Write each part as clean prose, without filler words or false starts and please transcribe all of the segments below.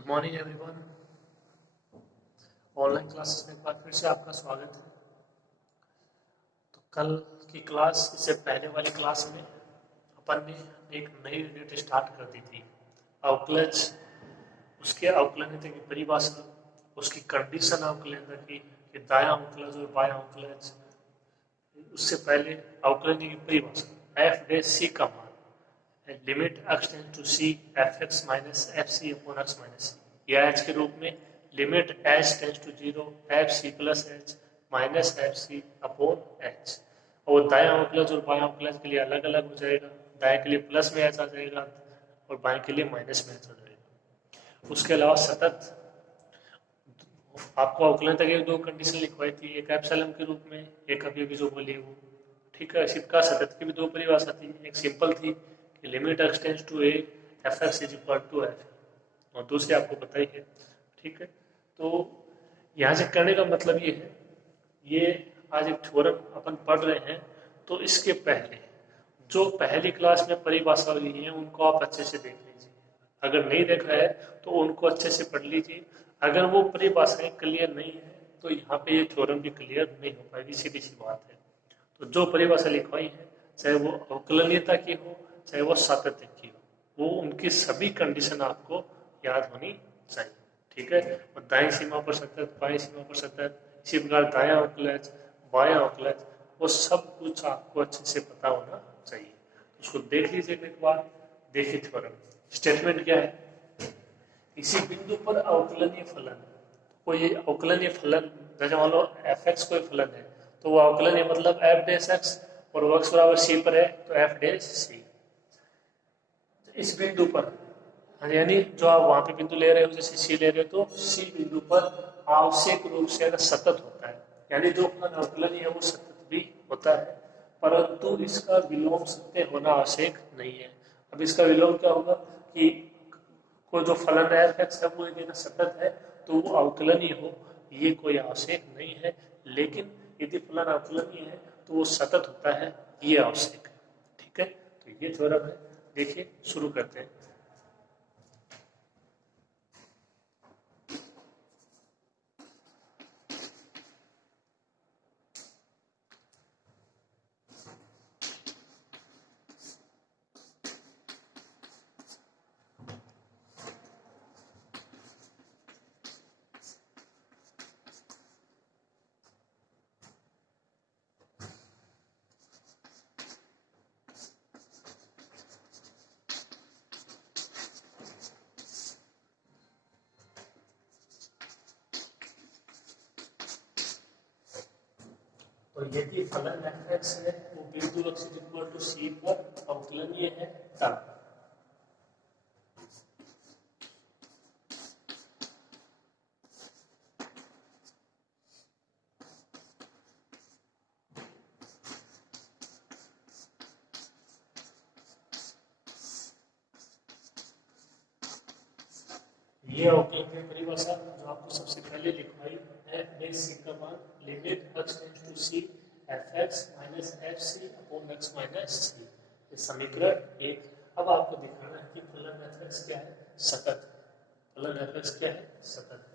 Good morning everyone. Online classes में एक बार फिर से आपका स्वागत है। तो कल की क्लास, इससे पहले वाली क्लास में अपन ने एक नई यूनिट स्टार्ट कर दी थी, अवकलज। उसके अवकलनियता की परिभाषा, उसकी कंडीशन अवकलनियता की कि दायां अवकलज और बायां अवकलज। उससे पहले अवकलनीय की परिभाषा एफ डैश सी का मान, limit x tends to c fx minus fc upon x minus c, या h के रूप में limit h tends to 0 fc plus h minus fc upon h। और दायां अवकलज और बायां अवकलज के लिए अलग अलग हो जाएगा। दाएं के लिए प्लस में h आ जाएगा और बाएं के लिए माइनस में h आ जाएगा। उसके अलावा सतत, आपको अवकलनियता की दो कंडीशन लिखवाई थी, एक एप्सिलॉन के रूप में, एक अभी अभी जो बोली वो, ठीक है। इसी प्रकार सतत की भी दो परिभाषा थी, एक सिंपल थी कि limit x tends to a fx is equal to f, और दूसरी आपको पता ही है, ठीक है। तो यहाँ से करने का मतलब ये है, ये आज एक थ्योरम अपन पढ़ रहे हैं, तो इसके पहले जो पहली क्लास में परिभाषा हुई है उनको आप अच्छे से देख लीजिए। अगर नहीं देखा है तो उनको अच्छे से पढ़ लीजिए। अगर वो परिभाषाएं क्लियर नहीं है तो यहाँ पे ये थ्योरम भी क्लियर नहीं हो पाएगी, सीधी सी बात है। तो जो परिभाषा लिखवाई है, चाहे वो अवकलनीयता की हो चाहे वो सातत्य की हो, वो उनकी सभी कंडीशन आपको याद होनी चाहिए, ठीक है। और दाएं सीमा पर सतत, बाएं सीमा पर सतत, इसी प्रकार दायां अवकलज, बायां अवकलज, वो सब कुछ आपको अच्छे से पता होना चाहिए। उसको देख लीजिए एक बार। देखिए थ्योरम स्टेटमेंट क्या है, इसी बिंदु पर अवकलनीय फलन, कोई अवकलनीय फलन, जैसे मान लो एफ एक्स कोई फलन है, तो वो अवकलनीय मतलब एफ डैश एक्स, और वो एक्स बराबर सी पर है तो एफ डैश सी। इस बिंदु पर, यानी जो आप वहां पे बिंदु ले रहे हो, जैसे सी ले रहे हो, तो सी बिंदु पर आवश्यक रूप से अगर सतत होता है, यानी जो फलन अवकलनीय है वो सतत भी होता है, परंतु इसका विलोम सत्य होना आवश्यक नहीं है। अब इसका विलोम क्या होगा कि कोई जो फलन है एफ एक्स है वो यदि सतत है तो वो अवकलनीय हो, ये कोई आवश्यक नहीं है। लेकिन यदि फलन अवकलनीय है तो वो सतत होता है, ये आवश्यक है, ठीक है। तो ये थ्योरम है। देखिए शुरू करते हैं। तो यदि फलन एफ एक्स है वो बिंदु x इक्वल टू सी पर अवकलनीय है, तब ये अवकलनीय परिभाषा जो आपको सबसे पहले लिखवाई है, एफ सी का मान limit x tends to C F X minus F C upon X minus C, ये समीकरण एक। अब आपको दिखाना है कि फलन एफ एक्स क्या है, सतत। फलन एफ एक्स क्या है, सतत।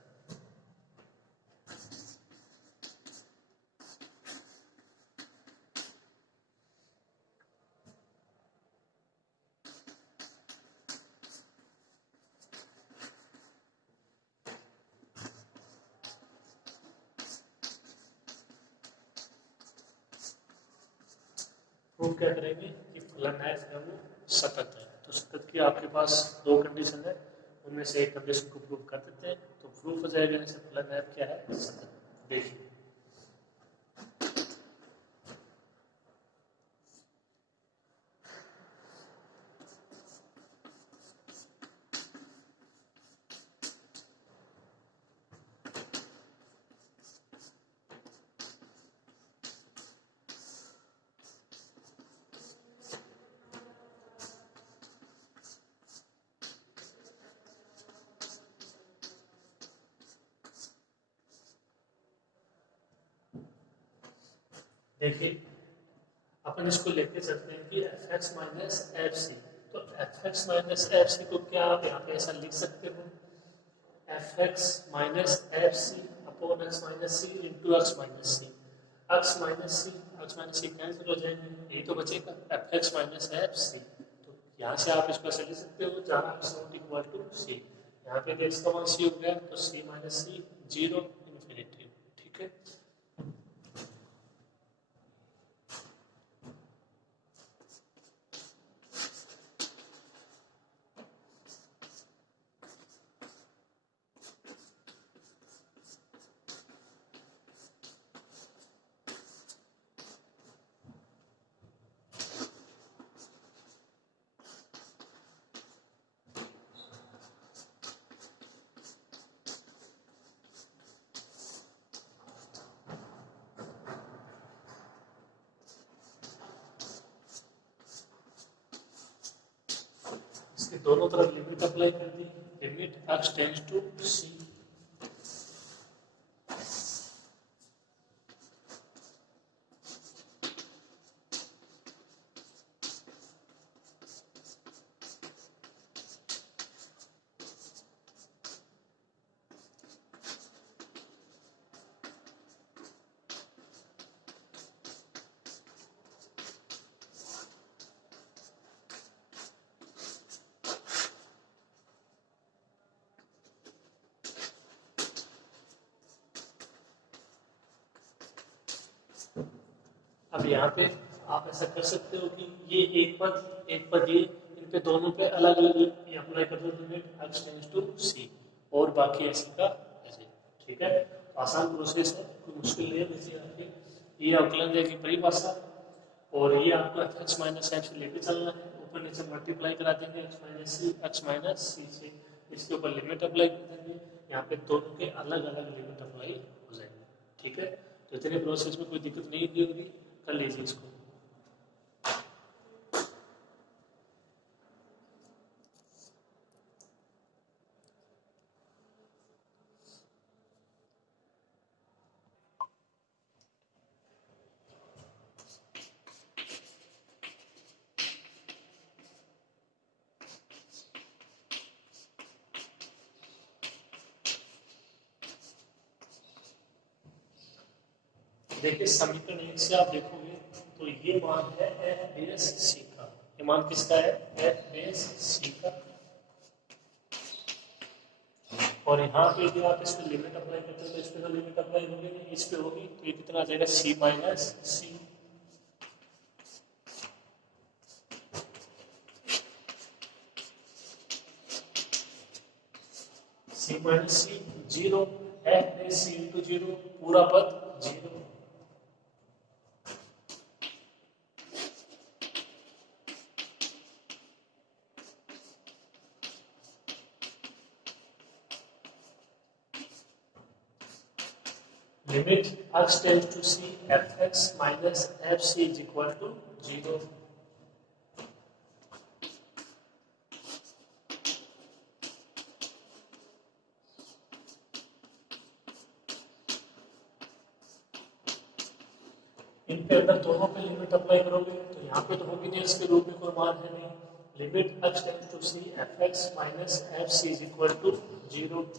प्रूव क्या करेंगे कि फलन एफ है वो सतत है। तो सतत की आपके पास दो कंडीशन है, उनमें से एक कंडीशन को प्रूव कर देते हैं, तो प्रूफ हो जाएगा जैसे फलन एफ क्या है, सतत। देखिए देखिए अपन इसको लेके चलते हैं कि F X minus F C. तो F X minus F C को क्या आप यहाँ पे ऐसा लिख सकते हो F X minus F C upon X minus C into X minus C. X minus C cancel हो जाएंगे, यही तो बचेगा F X minus F C. तो यहाँ से आप इसको ऐसे लिख सकते हो जहाँ एक्स नॉट इक्वल टू सी, यहाँ पे एक्स का मान सी हो गया तो सी माइनस सी जीरो इन्फिनिटी। ठीक है, इसके दोनों तरफ लिमिट अप्लाई कर दी, लिमिट एक्स टेंड्स टू सी। अब यहाँ पे आप ऐसा कर सकते हो कि ये एक पद ये इन पे दोनों पे अलग अलग ये अप्लाई कर दो लिमिट एक्स टेंड्स टू सी, और बाकी ऐसे का ऐसे। ठीक है, आसान प्रोसेस है, कोई मुश्किल नहीं है। जैसे आपकी ये अवकलन की परिभाषा, और ये आपको एफ एक्स माइनस एफ से लेके चलना है, ऊपर नीचे मल्टीप्लाई करा देंगे एक्स माइनस सी से, इसके ऊपर लिमिट अप्लाई कर देंगे, यहाँ पे दोनों के अलग अलग लिमिट अप्लाई हो जाएंगे। ठीक है, तो इतने प्रोसेस में कोई दिक्कत नहीं होगी, कर लीजिए इसको। देखिए समीकरण एक से आप देखोगे तो ये मान है एफ बेस सी का, ये मान किसका है, एफ बेस सी का। और यहाँ पे जो आप इस पे लिमिट अप्लाई करते हो तो इस पे तो लिमिट अप्लाई होगी नहीं, इस पे होगी, तो ये कितना आ जाएगा c minus c. C minus c zero, f base c into zero, पूरा पद zero. Limit x tends to c fx minus fc is equal to 0। इन पे अगर दोनों पे लिमिट अप्लाई करोगे तो यहाँ पे तो होमोजेनियस के रूप में कोई मान है नहीं, limit x tends to c fx minus fc is equal to 0।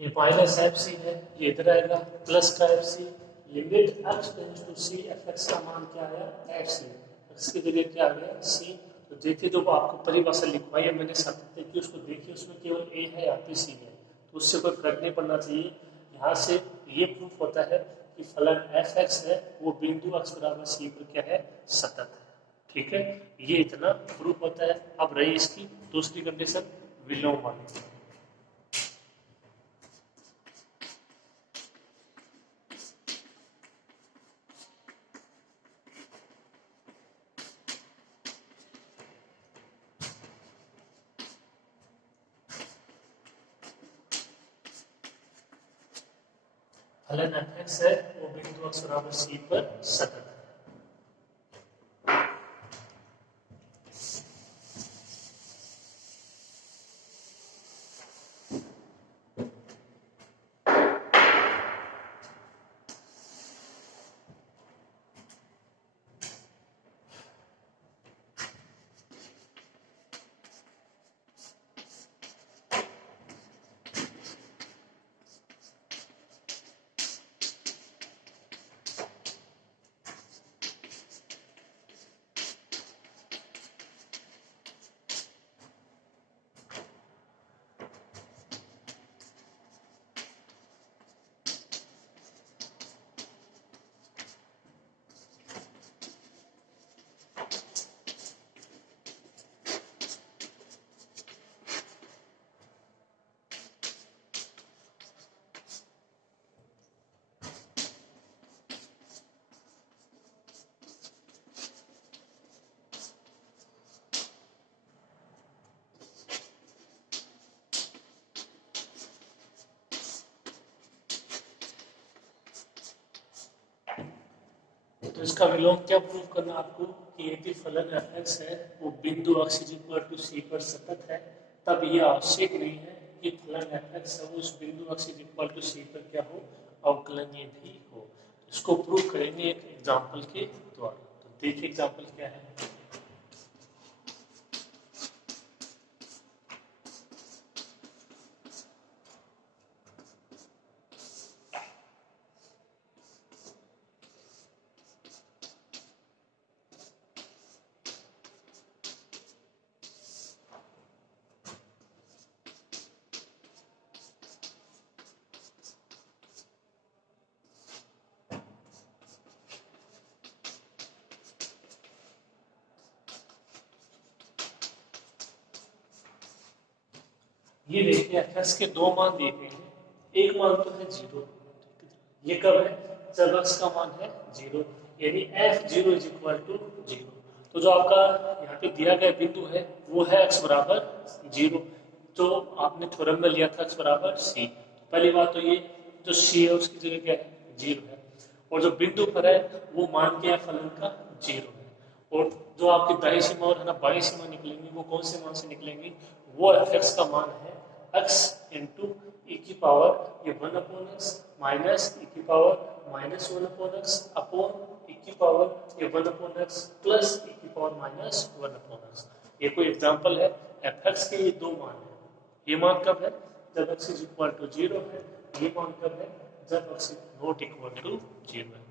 ये माइनस एफ सी है, ये इधर आएगा प्लस का f c, limit x tends to C F x का मान क्या आया एफ सी, एक्स की जगह क्या आ गया सी। तो देखिए जो आपको परिभाषा लिखवाई है मैंने सत्य की, उसको देखिए उसमें केवल ए है यहाँ पे सी है, तो उससे कोई फर्क नहीं पड़ना चाहिए। यहाँ से ये प्रूफ होता है कि फलन एफ एक्स है वो बिंदु एक्स बराबर सी पर क्या है सतत है। ठीक है, ये इतना प्रूफ होता है। अब रही इसकी दूसरी कंडीशन विलोम वाली। फलन एफ एक्स है वो बिंदु एक्स बराबर सी पर सतत है। तो इसका विलोम क्या प्रूव करना आपको कि यदि फलन fx है वो बिंदु x इक्वल टू c पर सतत है, तब यह आवश्यक नहीं है कि फलन fx है वो उस बिंदु x इक्वल टू c पर क्या हो, अवकलनीय भी हो। इसको प्रूव करेंगे एक एग्जांपल के द्वारा। तो देखिए एग्जांपल क्या है। ये देखिए fx के दो मान दिए गए हैं, एक मान तो है 0, ये कब है, जब x का मान है 0, यानी f0 इज इक्वल टू 0। तो जो आपका यहाँ पे दिया गया बिंदु है वो है x बराबर 0, जो आपने थ्योरम में लिया था x बराबर c। पहली बात तो ये जो c है उसकी जगह क्या है, 0 है, और जो बिंदु पर है वो मान क्या है, फलन का 0 है। और जो आपकी दाईं सीमा और है ना बाईं सीमा निकलेंगी वो कौन से मान से निकलेंगी, वो fx का मान है x इंटू ई की पावर ये 1 अपॉन एक्स माइनस ई की power minus 1 upon X upon E की पावर ये 1 अपॉन एक्स प्लस ई की पावर माइनस 1 अपॉन एक्स। ये कोई एग्जांपल है, fx के ये दो मान है। ये मान कब है, जब x इज इक्वल टू 0 है, ये मान कब है, जब x is not equal to 0 है।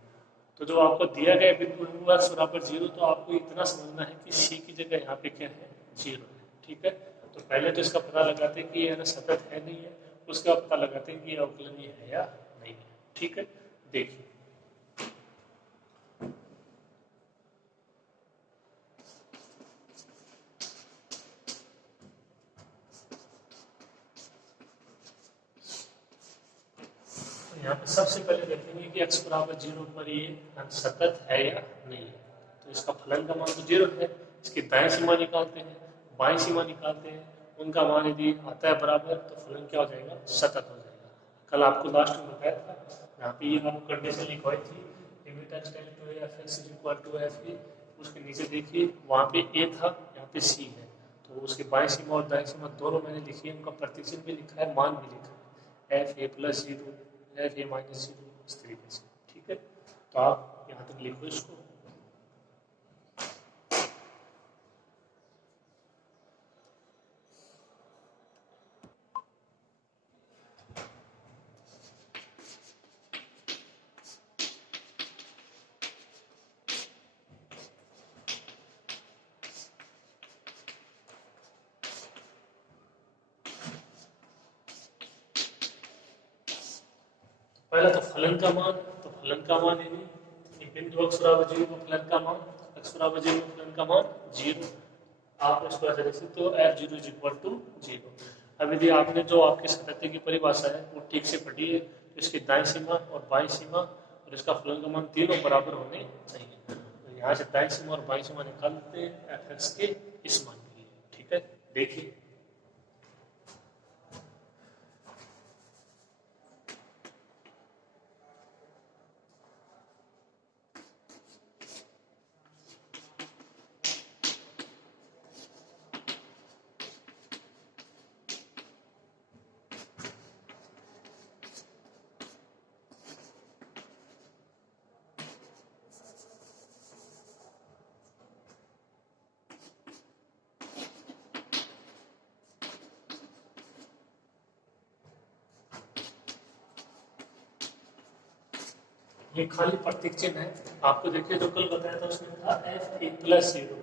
तो जो आपको दिया गया बिंदु है वो x बराबर 0, तो आपको इतना समझना है कि c की जगह यहाँ पे क्या है, 0 है। ठीक है, तो पहले तो इसका पता लगाते हैं कि ये सतत है नहीं है, उसका पता लगाते हैं कि ये अवकलनीय है या नहीं है। ठीक है, देखिए यहाँ पे सबसे पहले देखेंगे कि x बराबर 0 पर ये सतत है या नहीं है। तो इसका फलन का मान तो 0 है, इसकी दाएं सीमा निकालते हैं, बाएं सीमा निकालते हैं, उनका मान यदि आता है बराबर तो फलन क्या हो जाएगा, सतत हो जाएगा। कल आपको लास्ट में बताया था, यहाँ पे ये आपको कंडीशन लिखवाई थी, limit x tend to a f(x) is equal to f a। उसके नीचे देखिए वहाँ पे a था, यहाँ पे c है, तो उसके बाएं सीमा और दाएं सीमा दोनों मैंने लिखी है, उनका प्रतिचिह्न भी लिखा है, मान भी लिखा है, f a plus 0 f a minus 0 इस तरीके से। ठीक है, तो आप यहाँ तक लिखो इसको। पहला तो फलन का मान, तो फलन का मान यानी बिंदु x बराबर 0 का फलन का मान, x बराबर 0 का फलन का मान 0। आप इसको ऐसे देख सकते हो f0 इज इक्वल टू 0। अब यदि आपने जो आपके सातत्य की परिभाषा है वो ठीक से पढ़ी है, तो इसकी दाईं सीमा और बाईं सीमा और इसका फलन का मान तीनों बराबर होने चाहिए। तो यहाँ से दाईं सीमा और बाईं सीमा निकाल लेते हैं fx के इस मान के लिए। ठीक है, देखिए ये खाली प्रतीक चिन्ह है। आपको देखिए जो कल बताया था उसमें था f a plus 0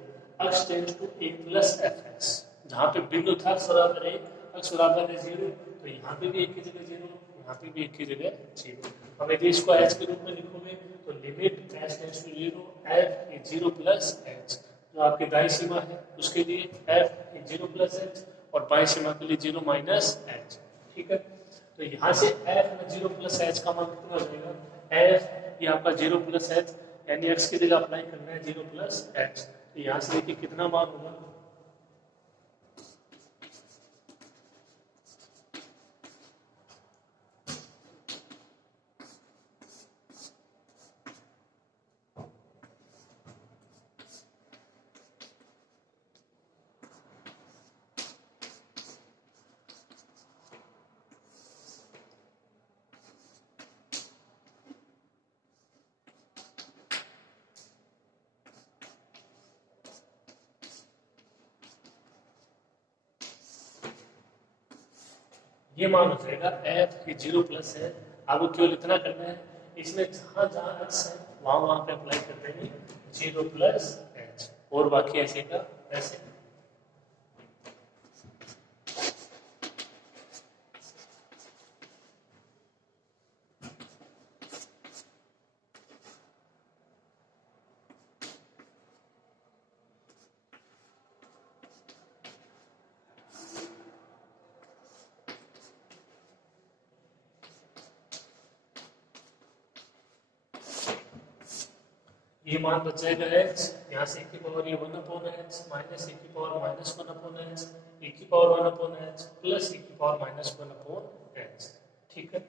x tends to a plus fx, जहाँ पे बिंदु था x बराबर है 0, तो यहाँ पे भी एक की जगह 0, यहाँ पे भी एक की जगह 0। अब यदि इसको h के रूप में लिखोगे तो limit h tends to 0 f a 0 plus h, जो आपकी दाईं सीमा है उसके लिए f a 0 प्लस h और बाईं सीमा के लिए 0 माइनस h। ठीक है, तो यहाँ से f में 0 प्लस h का मान कितना हो जाएगा, f ये आपका 0 प्लस h, यानी x की जगह अप्लाई करना है 0 प्लस h। तो यहाँ से देखिए कितना मान होगा, ये मान हो जाएगा एफ, ये 0 प्लस है। आपको केवल इतना करना है, इसमें जहां जहां एक्स है वहां वहां पे अप्लाई कर देंगे 0 प्लस एच, और बाकी ऐसे का ऐसे। ये मान बच जाएगा एच, यहाँ से e की पावर ये 1 अपॉन एच माइनस e की power minus 1 upon H, e की power 1 upon H plus e की पावर माइनस 1 अपॉन एच। ठीक है,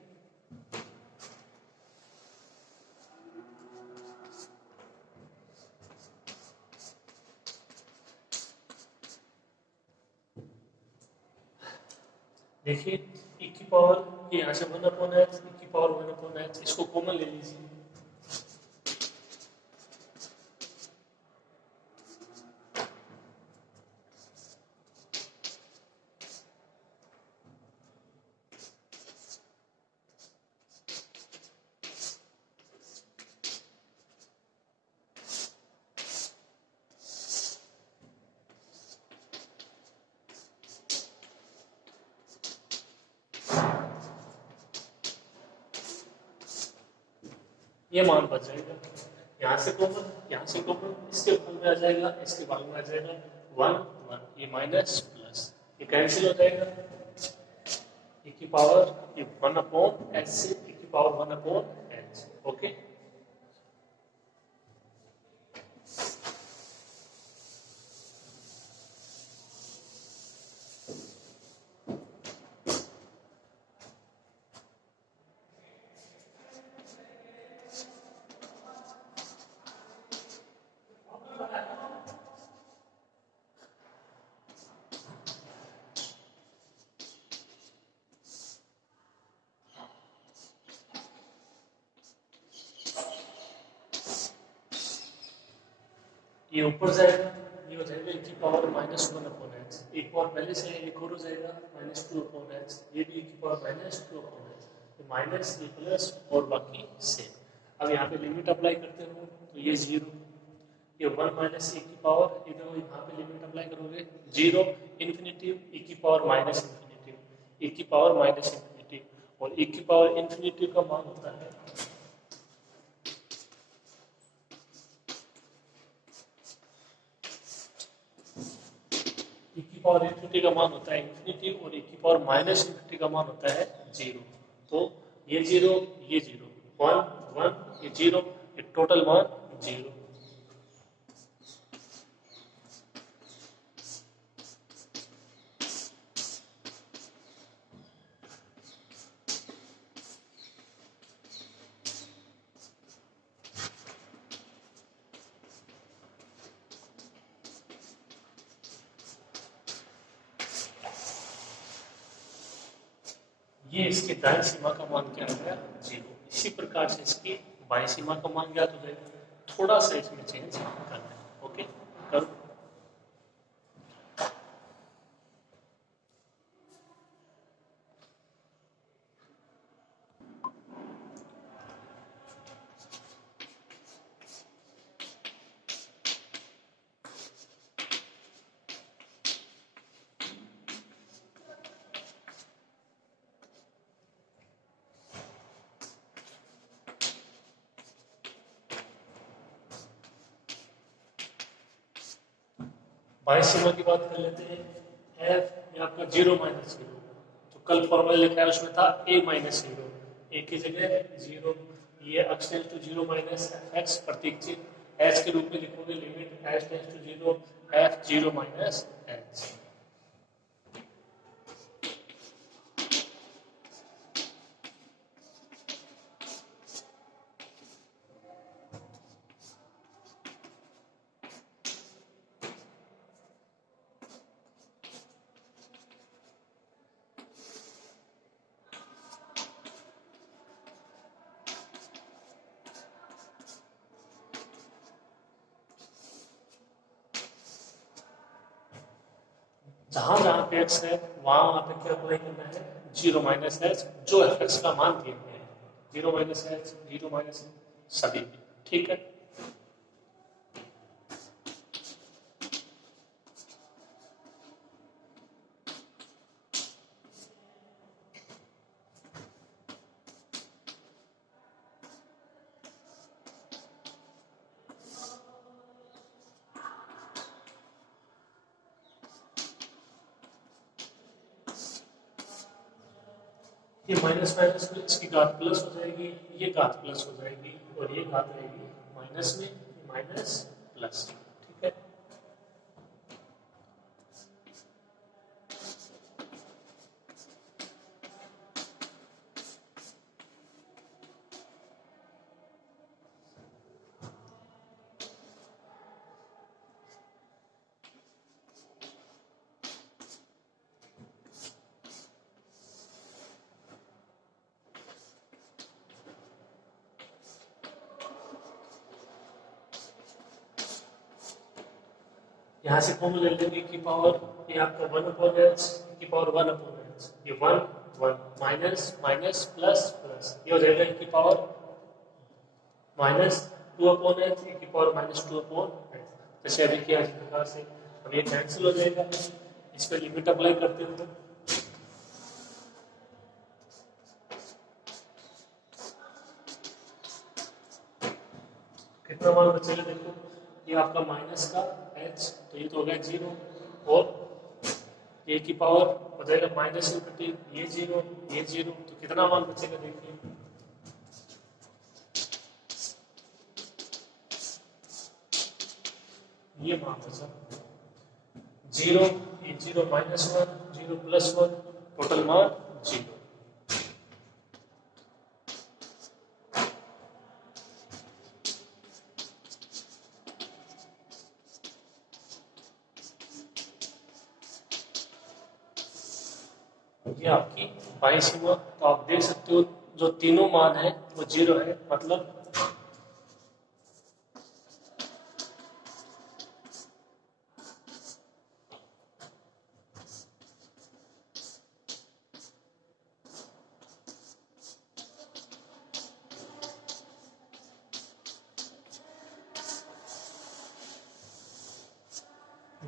देखिए e की पावर ये यहाँ से 1 अपॉन एच, e की पावर 1 अपॉन एच, इसको कॉमन ले लीजिए। ये मान बच जाएगा, यहाँ से कॉमन, यहाँ से कॉमन, इसके बगल में आ जाएगा, इसके बगल में आ जाएगा 1 1, ये माइनस प्लस, ये कैंसिल हो जाएगा। e की पावर ये 1 अपॉन एच से e की पावर 1 अपॉन एच। ओके, ये ऊपर जाएगा, ये हो जाएगा e की पावर माइनस 1 अपॉन एच, एक और पहले से एक और हो जाएगा माइनस 2 अपॉन एच, ये भी e की पावर माइनस 2 अपॉन एच, तो माइनस ये प्लस और बाकी सेम। अब यहाँ पे लिमिट अप्लाई करते हो तो ये 0, ये 1 माइनस e की पावर, ये देखो यहाँ पे लिमिट अप्लाई करोगे 0 इन्फिनिटिव e की पावर माइनस इन्फिनिटिव, e की पावर माइनस इन्फिनिटिव, और e की पावर इन्फिनिटिव का मान होता है e की पावर इन्फिनिटी का मान होता है इन्फिनिटी, और e की पावर माइनस इन्फिनिटी का मान होता है 0। तो ये 0 ये 0, 1 1 ये 0, ये टोटल मान 0। ये इसकी दाईं सीमा का मान क्या है 0। इसी प्रकार से इसकी बाईं सीमा का मान ज्ञात हो जाएगा, थोड़ा सा इसमें चेंज करना है। ओके, करो। बाईं सीमा की बात कर लेते हैं, एफ ये आपका 0 माइनस 0, जो कल फॉर्मूला लिखा है उसमें था a माइनस 0, ए की जगह 0, ये x tends to 0 minus x प्रतीक चिन्ह h के रूप में लिखोगे, limit h tends to 0 f 0 minus h। जहां जहां पे x है वहां वहां पे क्या अप्लाई करना है जीरो माइनस एच जो एफ एक्स का मान दिया गया है, zero minus H, zero minus सभी, ठीक है। ये माइनस माइनस में इसकी घात प्लस हो जाएगी, ये घात प्लस हो जाएगी और ये घात रहेगी माइनस में, माइनस प्लस, ठीक है। यहाँ से कॉमन ले लेंगे की पावर, ये आपका वन अपॉन एच की पावर वन अपॉन एच, ये one one minus minus plus plus, ये हो जाएगा की power minus two upon H की power minus two upon H. जैसे अभी किया इस प्रकार से, अब ये कैंसिल हो जाएगा, इस पर लिमिट अप्लाई करते हुए कितना मान बचेगा, देखो ये आपका माइनस का एच, तो ये तो हो गया जीरो, और ए की पावर हो जाएगा माइनस इंटू ये जीरो, ये जीरो, तो कितना मान बचेगा देखिए, ये मान बचा जीरो, ये zero minus one, zero plus one, total मान जीरो। ये आपकी बाई सीमा, तो आप देख सकते हो जो तीनों मान है वो जीरो है, मतलब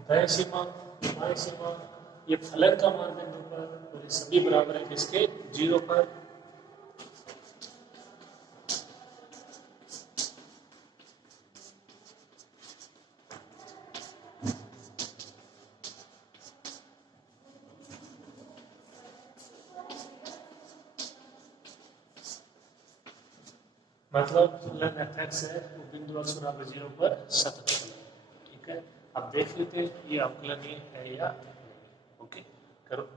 दाएं सीमा, बाएं सीमा, ये फलन का मान बिंदु पर, और ये सभी बराबर है किसके, जीरो पर। मतलब फलन एफ एक्स है वो बिंदु x बराबर जीरो पर सतत है, ठीक है। अब देख लेते हैं ये अवकलनीय है या नहीं। ओके, करो।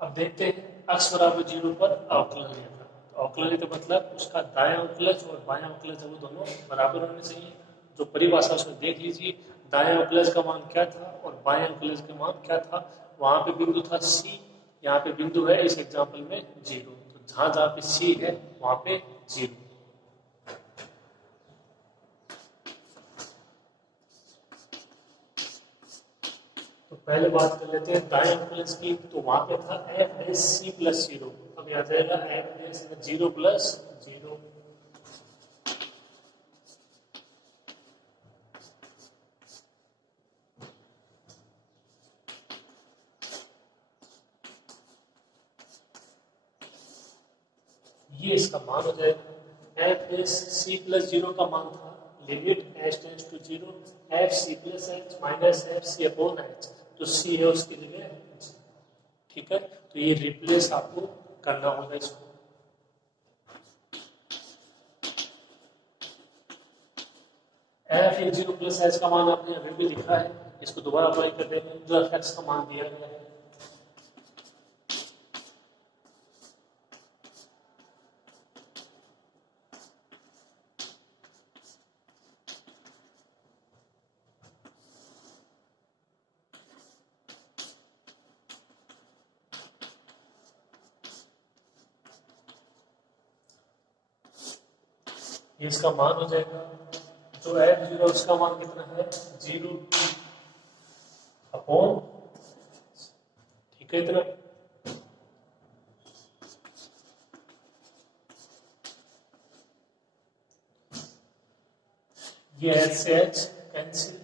अब देखते हैं x बराबर जीरो पर अवकलनीय था, तो अवकलनीय का मतलब उसका दायां अवकलज और बायां अवकलज है वो दोनों बराबर होने चाहिए। जो परिभाषा उसमें देख लीजिए, दायां अवकलज का मान क्या था और बायां अवकलज का मान क्या था। वहां पे बिंदु था c, यहाँ पे बिंदु है इस एग्जाम्पल में जीरो, तो जहां जहां पे c है वहां पे जीरो। तो पहले बात कर लेते हैं दाएं अवकलज की, तो वहां पे था f dash c plus zero, अब आ जाएगा f dash zero plus zero. ये इसका मान हो जाएगा, f dash c plus zero का मान था limit h tends to zero f c plus h minus F C upon h, तो सी है उसकी जगह, ठीक है। तो ये रिप्लेस आपको करना होगा इसको। F in zero plus H का मान आपने अभी भी लिखा है, इसको दोबारा अप्लाई कर देंगे, जो एफ एक्स का मान दिया गया है। ये इसका मान हो जाएगा, जो f0 उसका मान कितना है 0 अपॉन, ठीक है इतना। ये h से h कैंसिल,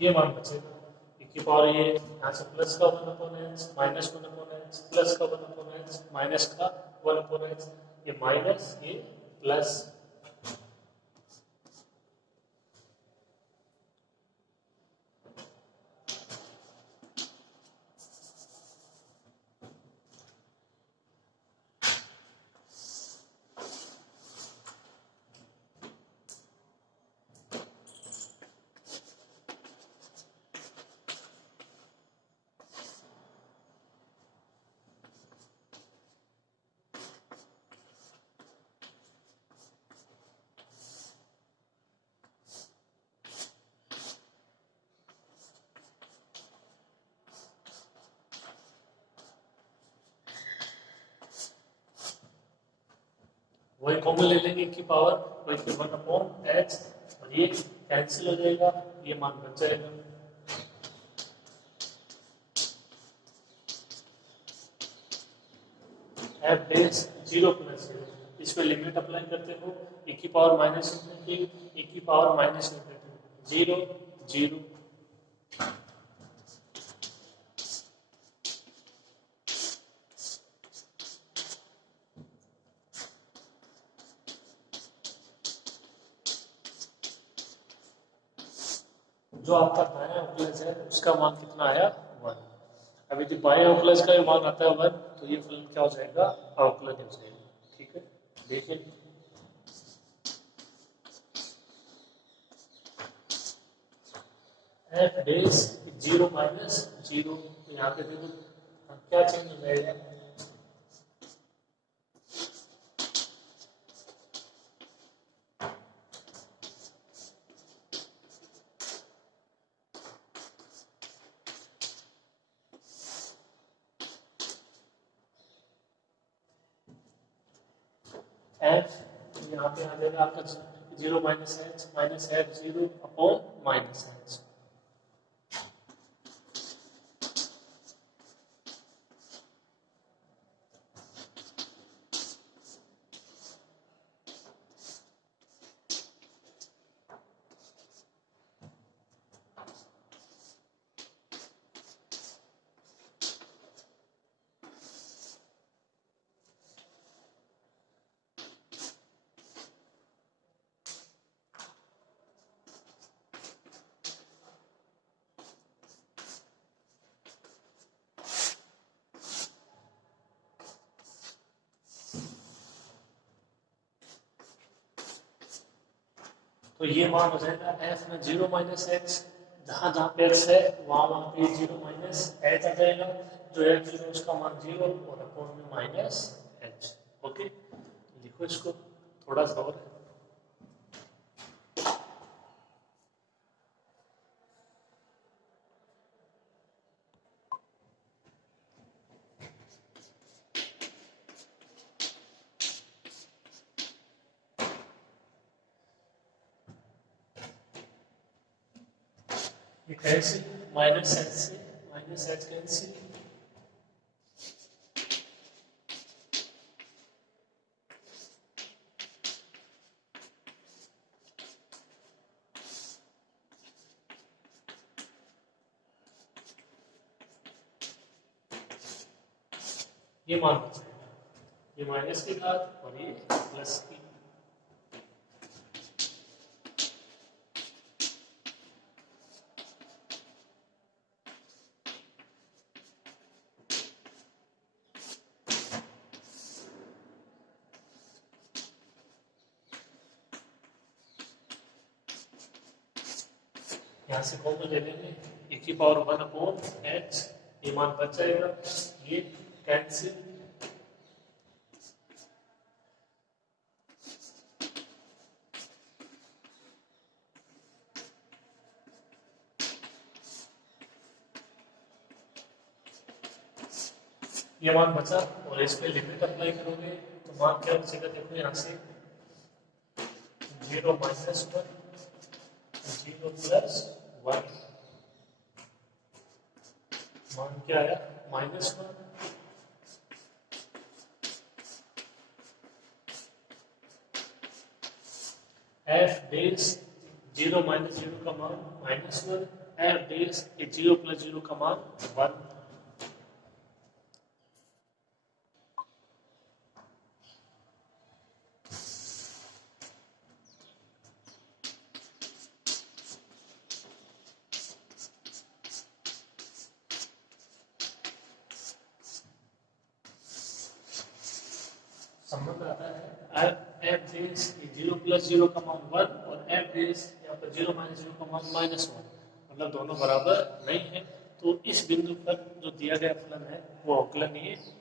ये मान बचेगा e की पावर, ये यहाँ से प्लस का 1/h माइनस 1/h प्लस का 1/h माइनस का 1/h, ये माइनस ये प्लस, वही कॉमन ले लेंगे की पावर, वही के 1/h और ये कैंसिल हो जाएगा, ये मान बच जाएगा। f डेज 0 प्लस 0, इस पे लिमिट अप्लाई करते हो e की पावर माइनस इन्फिनिटी, e की पावर माइनस इन्फिनिटी 0 0, जो आपका दायां अवकलज है उसका मान कितना आया 1। अभी जो बाएं अवकलज का मान आता है 1, तो ये फलन क्या हो जाएगा अवकलज हो जाएगा, ठीक है। देखिए f बेस 0 माइनस 0, तो यहाँ पे देखो क्या चेंज हो जाएगा, f यहाँ पे आ जाएगा आपका 0 minus f 0 upon minus h, तो ये मान हो जाएगा f में 0 माइनस h, जहां जहां पे x है वहां पे 0 माइनस h आ जाएगा, जो f0 उसका मान 0 और अपॉन में माइनस h। ओके, लिखो इसको थोड़ा सा और, ये कैंसिल, माइनस h से माइनस h कैंसिल, ये मान बच जाएगा, ये माइनस के बाद और ये प्लस की, यहाँ से कॉमन ले लेंगे, e की पावर 1 अपॉन h, ये मान बच जाएगा, ये कैंसिल, ये मान बचा और इस पे लिमिट अप्लाई करोगे तो मान क्या बचेगा, देखो यहाँ से 0 - 1 0 + 1 मान क्या आया -1। एफ डेज 0 - 0 का मान -1, एफ डेज 0 + 0 का मान 1। संबंध आता है एफ डेज 0 + 0 का मान 1 और एफ डेज यहाँ पर 0 - 0 का मान -1, मतलब दोनों बराबर नहीं है। तो इस बिंदु पर जो दिया गया फलन है वो अवकलनीय नहीं है।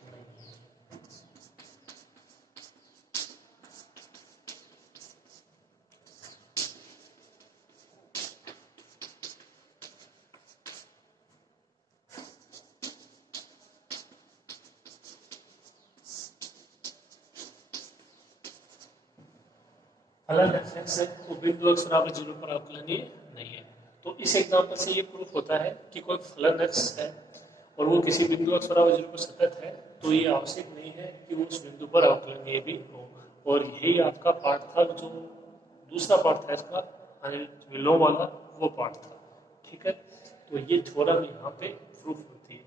फलन f(x) है वो बिंदु x बराबर 0 पर अवकलनीय नहीं है। तो इस एग्जाम्पल से ये प्रूफ होता है कि कोई फलन x है और वो किसी बिंदु x बराबर 0 पर सतत है, तो ये आवश्यक नहीं है कि वो उस बिंदु पर अवकलनीय भी हो। और यही आपका पार्ट था, जो दूसरा पार्ट था इसका विलोम वाला, वो पार्ट था। ठीक है, तो ये थ्योरम यहाँ पे प्रूफ होती है।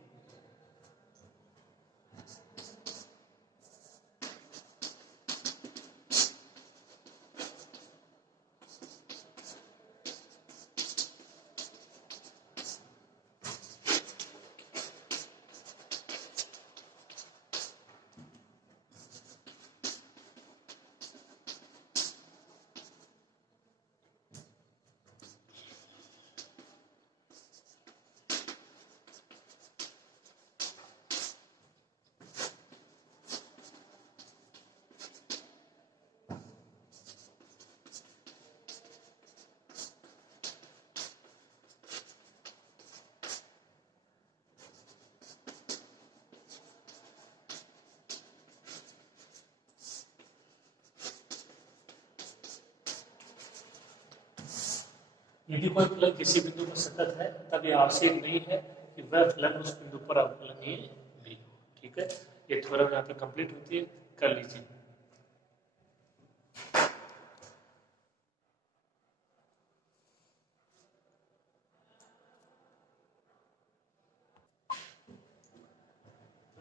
यदि कोई फलन किसी बिंदु पर सतत है तब यह आवश्यक नहीं है कि वह फलन उस बिंदु पर अवकलनीय भी हो। ठीक है, ये थ्योरम यहाँ पे कंप्लीट होती है, कर लीजिए।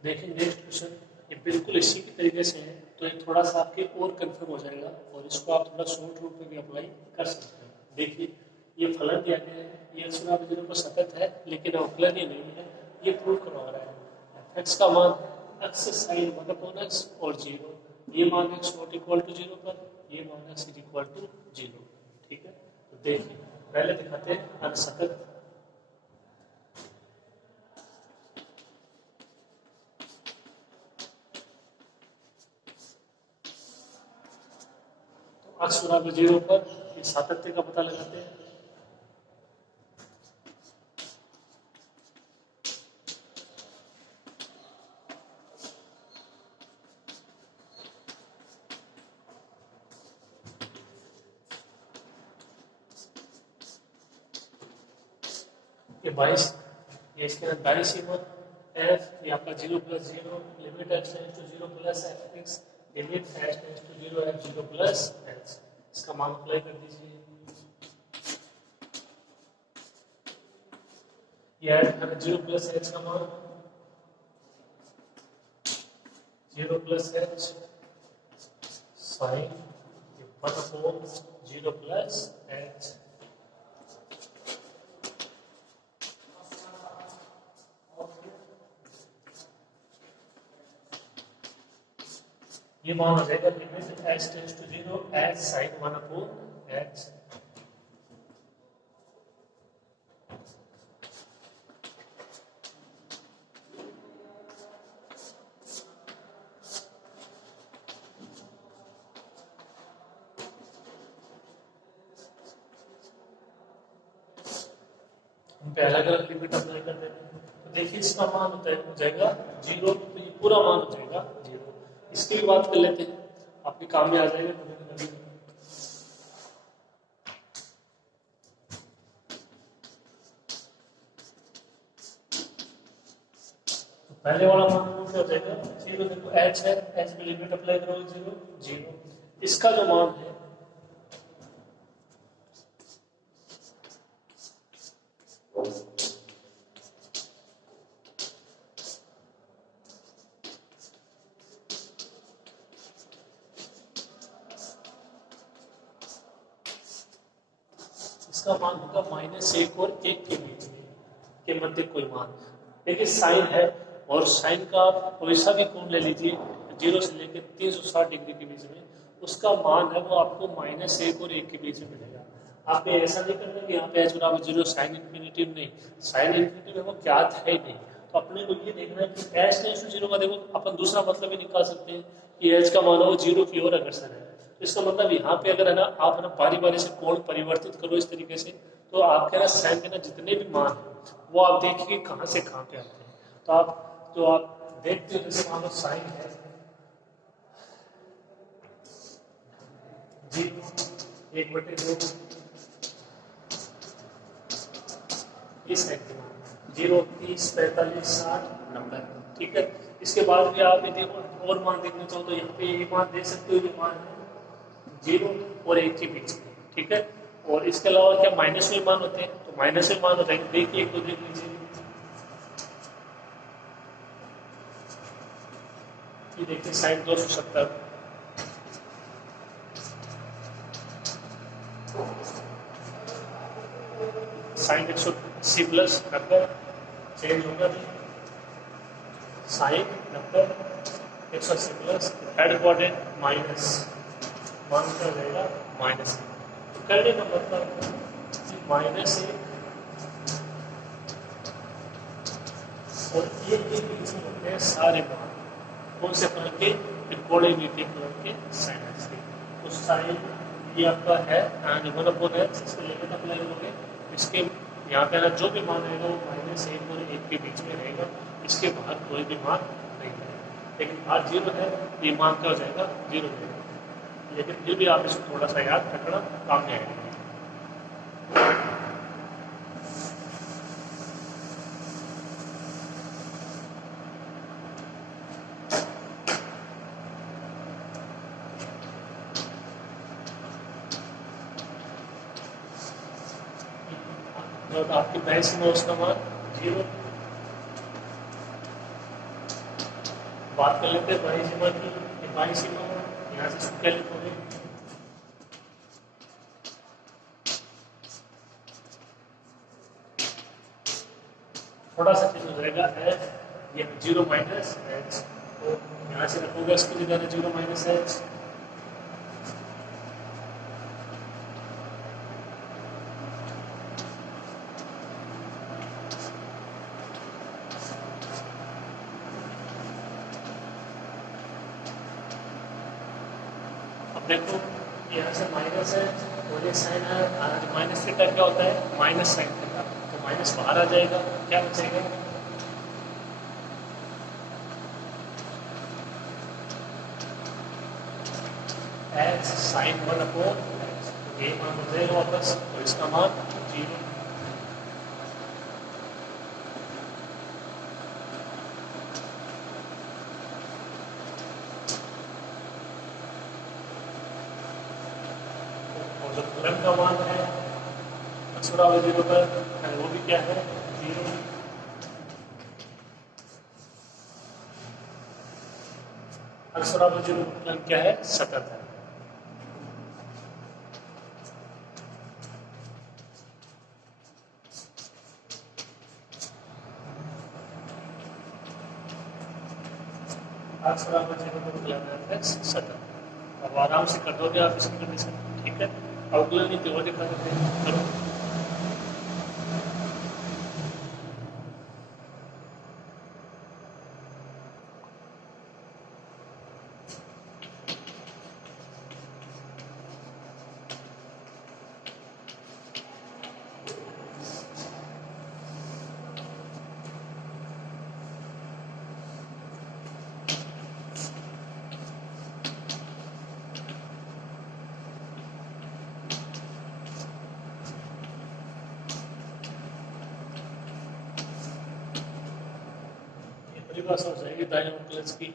देखिए नेक्स्ट क्वेश्चन, ये बिल्कुल इसी के तरीके से है, तो ये थोड़ा सा आपके और कंफर्म हो जाएगा और इसको आप थोड़ा शॉर्ट रूप में भी अप्लाई कर सकते हैं। देखिए ये फलन दिया गया है, ये x बराबर 0 पर सतत है लेकिन अवकलनीय नहीं है, ये प्रूव करवा रहा है। x का मान x sin 1/x और 0, ये मान x नॉट इक्वल टू 0 पर, ये मान x इज इक्वल टू 0। ठीक है, तो देखिए पहले दिखाते हैं अनसतत। x बराबर 0 पर ये सातत्य का पता लगाते हैं। ये 22, ये इसके अंदर दाई सीमा f, ये आपका 0 + 0 limit x tends to 0 + f(x) limit h tends to 0 f 0 + h। इसका मान अप्लाई कर दीजिए। ये 0 + h का मान 0 + h sin 1/0 + h। ये मान हो जाएगा limit h tends to 0 h sin 1/h। हम पे अलग अलग लिमिट अप्लाई कर देते हैं, तो देखिए इसका मान होता है हो जाएगा 0, तो ये पूरा मान हो जाएगा 0। इसकी भी बात कर लेते हैं, आपके काम में आ जाएगा कभी। पहले वाला मान क्या हो जाएगा 0। देखो h है, h में लिमिट अप्लाई करो 0 0। इसका जो मान है इसका मान होगा -1 और 1 के बीच में के मध्य कोई मान। देखिए साइन है और साइन का आप कोई सा भी कोण ले लीजिए 0 से लेकर 360 डिग्री के बीच में, उसका मान है वो आपको -1 और 1 के बीच में मिलेगा। आप ऐसा नहीं करना कि यहाँ पे h बराबर 0 साइन इन्फिनिटिव नहीं, साइन इन्फिनिटिव वो ज्ञात है ही नहीं। तो अपने को ये देखना है कि h टेंड्स टू 0 का देखो अपन दूसरा मतलब भी निकाल सकते हैं कि h का मान वो 0 की ओर अग्रसर है। तो इसका मतलब यहाँ पे अगर है ना आप है ना बारी बारी से कोण परिवर्तित करो इस तरीके से, तो आपके ना साइन के ना जितने भी मान है वो आप देखिए कहाँ से कहाँ पे आते हैं। तो आप देखते हो जैसे मान लो साइन है जी 1/2 इस साइड के मान 0 30 45 60 90। ठीक है, इसके बाद भी आप यदि और मान देखना चाहो तो यहाँ पे ये मान देख सकते हो, ये मान है 0 और 1 के बीच में। ठीक है, और इसके अलावा क्या माइनस में मान होते हैं, तो माइनस में मान होता है देखिए एक दो देख लीजिए, ये देखिए साइन 270 साइन 180 प्लस 90 चेंज होगा sine 90 180 plus head quadrant minus मान क्या रहेगा -1। तो करने का मतलब -1 और 1 के बीच में होते हैं सारे मान, कौन से कलर के त्रिकोणमितीय कलर के साइन एक्स के। तो साइन ये आपका है एंड 1/x इसको लिमिट अप्लाई करोगे, इसके यहाँ पे ना जो भी मान रहेगा वो -1 और 1 के बीच में रहेगा, इसके बाहर कोई भी मान नहीं रहेगा। लेकिन आज 0 है, ये मान क्या हो जाएगा 0 हो जाएगा। लेकिन फिर भी आप इसको थोड़ा सा याद रखना, काम में आएगा। तो आपकी बाई सीमा उसका मान 0। बात कर लेते हैं बाई सीमा की। बाई सीमा यहाँ से क्या लिखोगे थोड़ा सा चीज हो जाएगा h ये 0 माइनस h, तो यहाँ से रखोगे इसकी जगह 0 माइनस h। देखो यहाँ से माइनस है और ये साइन है, माइनस थीटा क्या होता है माइनस साइन थीटा, तो माइनस बाहर आ जाएगा, क्या बचेगा x साइन 1/x, ये मान हो जाएगा वापस, तो इसका मान 0। फलन का मान है x बराबर 0 पर, वो भी क्या है 0। x बराबर 0 का फलन क्या है सतत है। x बराबर 0 का फलन है सतत। अब आराम से कर दोगे आप इसकी कंडीशन। ठीक है, अवकलन नीति वो दिखा देते हैं, करो। परिभाषा हो जाएगी दाएं अवकलज की।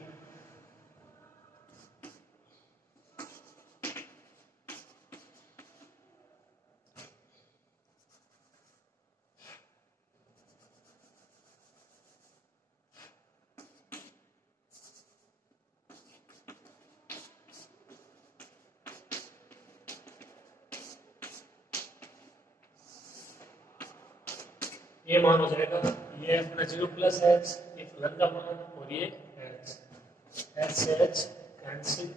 ये मान हो जाएगा, ये अपना 0 प्लस एच, ये फलन का मान, और ये एच, एच से h cancel,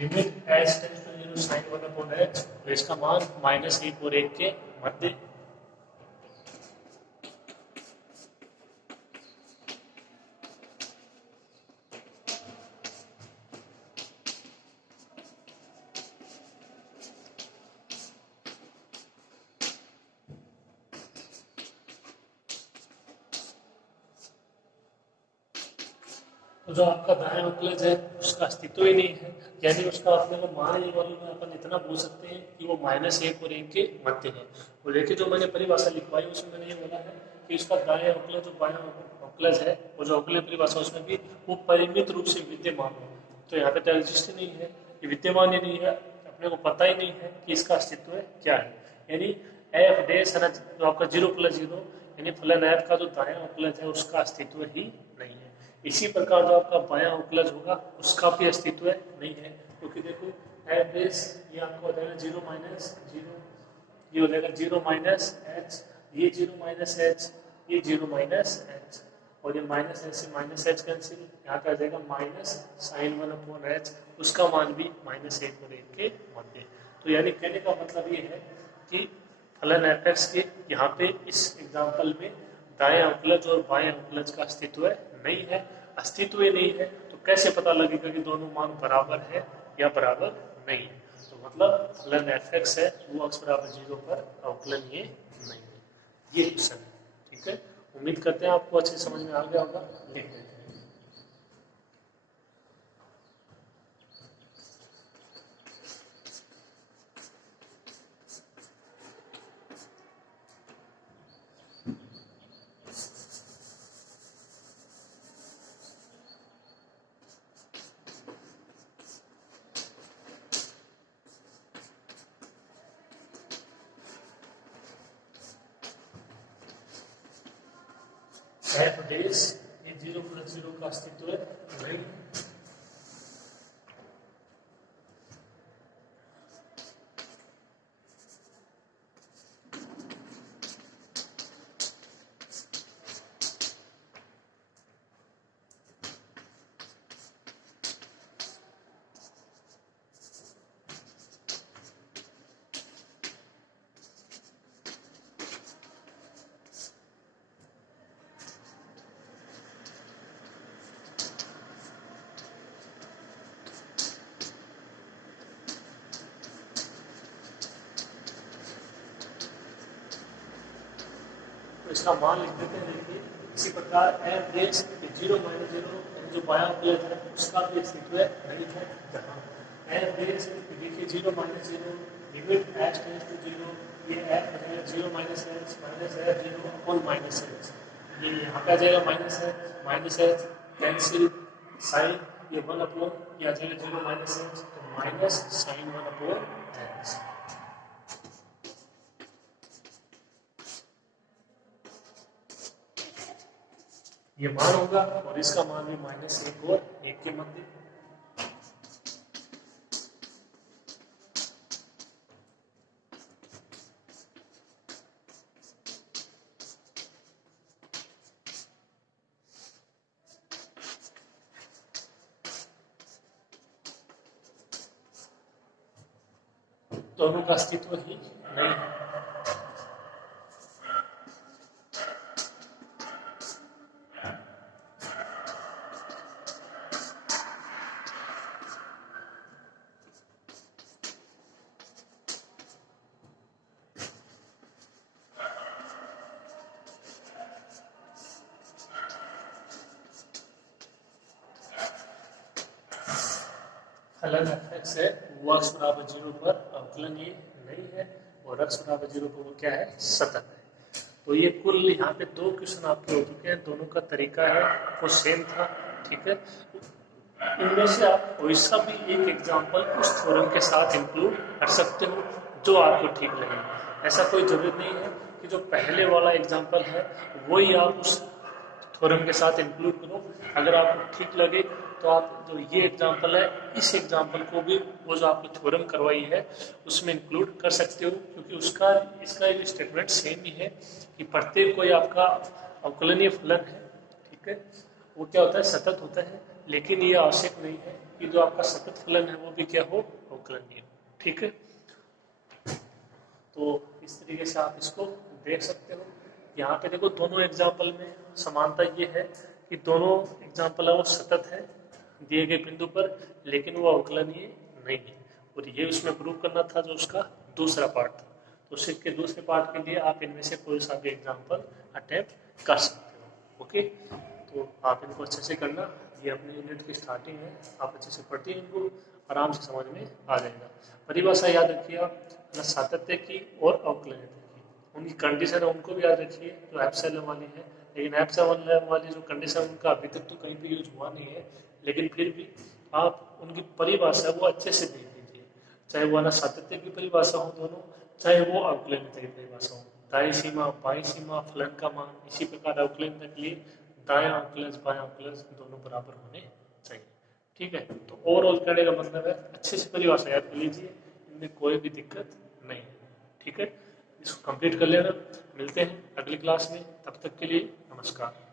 limit h tends to 0 sine 1 upon h, तो इसका मान -1 और 1 के मध्य। तो जो आपका दाएं अवकलज है उसका अस्तित्व ही नहीं है, यानी उसका अपने को मान ही मालूम है। अपन इतना बोल सकते हैं कि वो -1 और 1 के मध्य है। और देखिए जो मैंने परिभाषा लिखवाई उसमें मैंने ये बोला है कि इसका दाएं अवकलज और बाएं अवकलज है, वो जो अवकलज परिभाषा उसमें भी वो परिमित रूप से विद्यमान हो। तो यहाँ पे तो एग्जिस्ट ही नहीं है, ये विद्यमान ही नहीं है, अपने को पता ही नहीं है कि इसका अस्तित्व क्या है। यानी एफ डैश है ना, जो आपका 0+0, यानी फलन एफ का जो दायां अवकलज है उसका अस्तित्व ही नहीं है। इसी प्रकार जो आपका बायां अवकलज होगा उसका भी अस्तित्व नहीं है, क्योंकि देखो एफ डैश ये आपका हो जाएगा 0-0, ये हो जाएगा 0-h, ये 0-h, ये 0-h, और ये -h से -h कैंसिल, यहाँ पे आ जाएगा -sin 1 अपॉन h, उसका मान भी -1 और 1 के मध्य। तो यानी कहने का मतलब ये है कि फलन एफ के यहाँ पे इस एग्जाम्पल में दाएं अवकलज और बाएं अवकलज का अस्तित्व नहीं है। अस्तित्व ही नहीं है तो कैसे पता लगेगा कि दोनों मान बराबर है या बराबर नहीं है। तो मतलब फलन एफ है वो x बराबर 0 पर अवकलन ये नहीं है। ये क्वेश्चन है, ठीक है। उम्मीद करते हैं आपको अच्छे समझ में आ गया होगा। लिख देते हैं। एफ डैश ये 0+0 का अस्तित्व नहीं। इसका मान लिख देते हैं। देखिए इसी प्रकार एफ डैश 0-0 जो बायां अवकलज है उसका भी अस्तित्व नहीं है। जहाँ एफ डैश देखिए 0-0 लिमिट h टेंड्स टू 0, ये f हो जाएगा 0-h -f0 अपॉन -h, ये यहाँ पे आ जाएगा -h कैंसिल, साइन ये 1 अपॉन ये आ जाएगा 0-h, तो -sin 1 अपॉन h। ये मान होगा और इसका मान भी -1 और 1 के मध्य। दोनों का अस्तित्व ही नहीं है। फलन f है वो x बराबर 0 पर अवकलन ये नहीं है, और और x बराबर 0 पर वो क्या है, सतत है। तो ये कुल यहाँ पे 2 क्वेश्चन आपके हो चुके हैं, दोनों का तरीका है वो सेम था, ठीक है। इनमें से आप कोई सा भी एक एग्जाम्पल उस थ्योरम के साथ इंक्लूड कर सकते हो जो आपको ठीक लगे। ऐसा कोई जरूरी नहीं है कि जो पहले वाला एग्जाम्पल है वही आप उस थ्योरम के साथ इंक्लूड करो। अगर आपको ठीक लगे तो आप जो ये एग्जाम्पल है इस एग्जाम्पल को भी वो जो आपको थ्योरम करवाई है उसमें इंक्लूड कर सकते हो, क्योंकि उसका इसका जो स्टेटमेंट सेम ही है कि प्रत्येक कोई आपका अवकलनीय फलन है, ठीक है, वो क्या होता है, सतत होता है। लेकिन ये आवश्यक नहीं है कि जो आपका सतत फलन है वो भी क्या हो, अवकलनीय हो, ठीक है। तो इस तरीके से आप इसको देख सकते हो। यहाँ पे देखो दोनों एग्जाम्पल में समानता ये है कि दोनों एग्जाम्पल है वो सतत है दिए गए बिंदु पर, लेकिन वो अवकलनीय नहीं है। और ये उसमें प्रूव करना था जो उसका दूसरा पार्ट था। तो सिर्फ के दूसरे पार्ट के लिए आप इनमें से कोई सा भी एग्जाम्पल अटेम्प्ट कर सकते हो, ओके। तो आप इनको अच्छे से करना, ये अपनी यूनिट की स्टार्टिंग है, आप अच्छे से पढ़िए इनको, आराम से समझ में आ जाएगा। परिभाषा याद रखिए आप, सातत्य की और अवकलनीयता की, उनकी कंडीशन है उनको भी याद रखिए जो एप्सिलॉन वाली है। लेकिन एप्सिलॉन वाली जो कंडीशन उनका अभी तक तो कहीं भी यूज हुआ नहीं है, लेकिन फिर भी आप उनकी परिभाषा वो अच्छे से देख लीजिए, चाहे वो सातत्य की परिभाषा हो दोनों, चाहे वो अवकलनीयता की परिभाषा हो। दायीं सीमा बाईं सीमा फलन का मान, इसी प्रकार अवकलनीयता के लिए दायां अवकलज बायां अवकलज दोनों बराबर होने चाहिए, ठीक है। तो ओवरऑल करने का मतलब है अच्छे से परिभाषा याद कर लीजिए, इनमें कोई भी दिक्कत नहीं है, ठीक है। इसको कंप्लीट कर लेना। मिलते हैं अगली क्लास में, तब तक के लिए नमस्कार।